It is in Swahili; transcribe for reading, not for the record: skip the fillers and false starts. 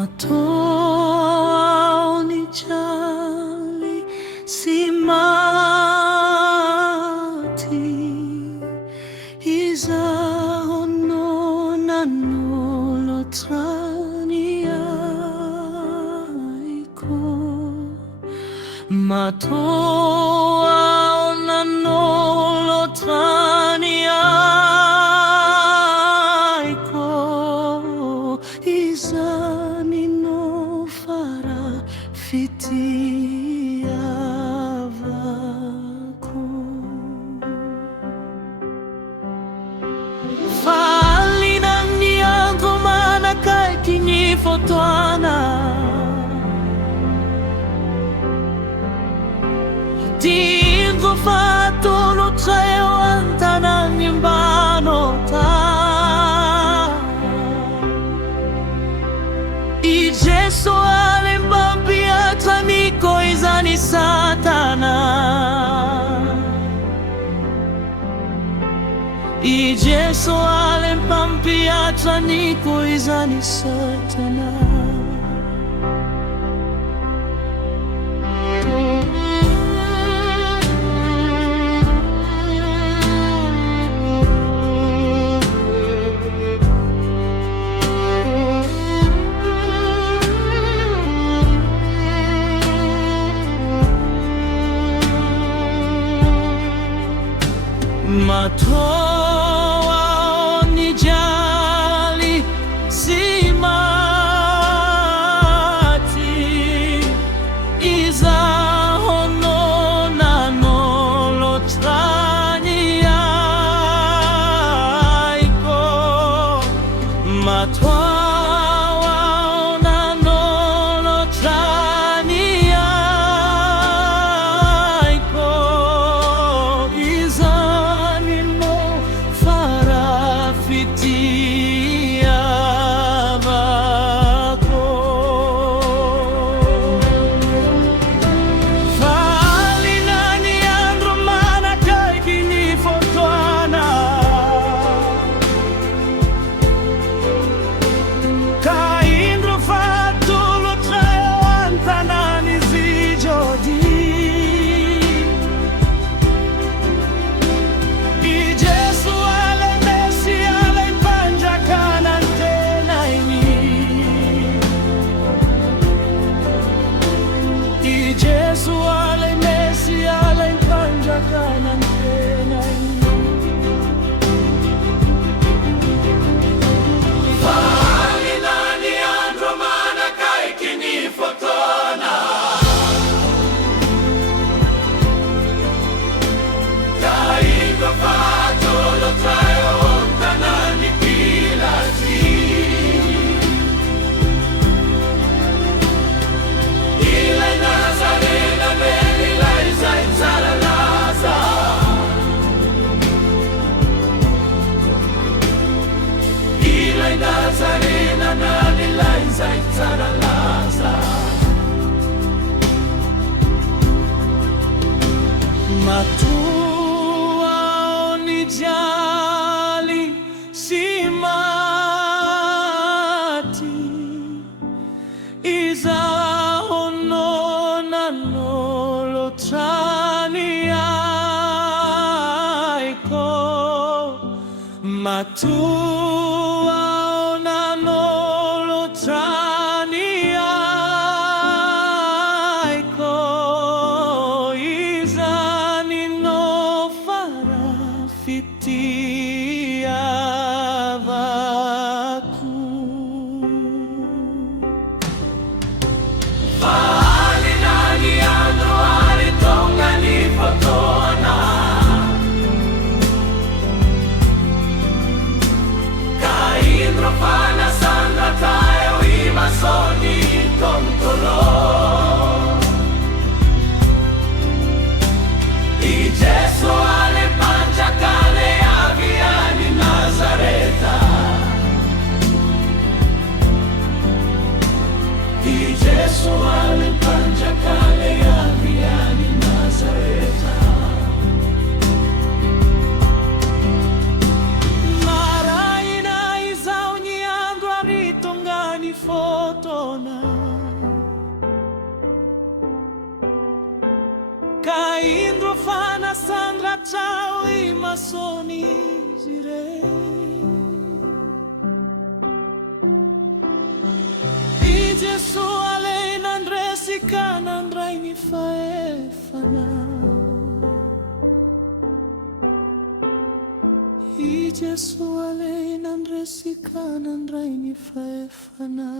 Matoa unijali simati izahono nanolotrani aiko Matoa nanolotrani aiko izani no fara fitiavako Falinani yangu mana kai kinifotoana Tingo fatto lo treo antanani imbanota I gesso ale mbambiata niko izani satana I gesso ale mbambiata niko izani satana Matoa unijali simati izahono nanolotrani aiko Matoa Jesu ale Messi ale impanjaka nantena Falinani andro mana kai kinifotona Kaigo fatto lo treo ontanani pilati Nazarena nani laiza itaralaza Matoa unijali simati izahono nanolotrani aiko Matoa Jesu ale panjakale avia wasoni zire I Jesu aleinan resikanan raini faefana I Jesu aleinan resikanan raini faefana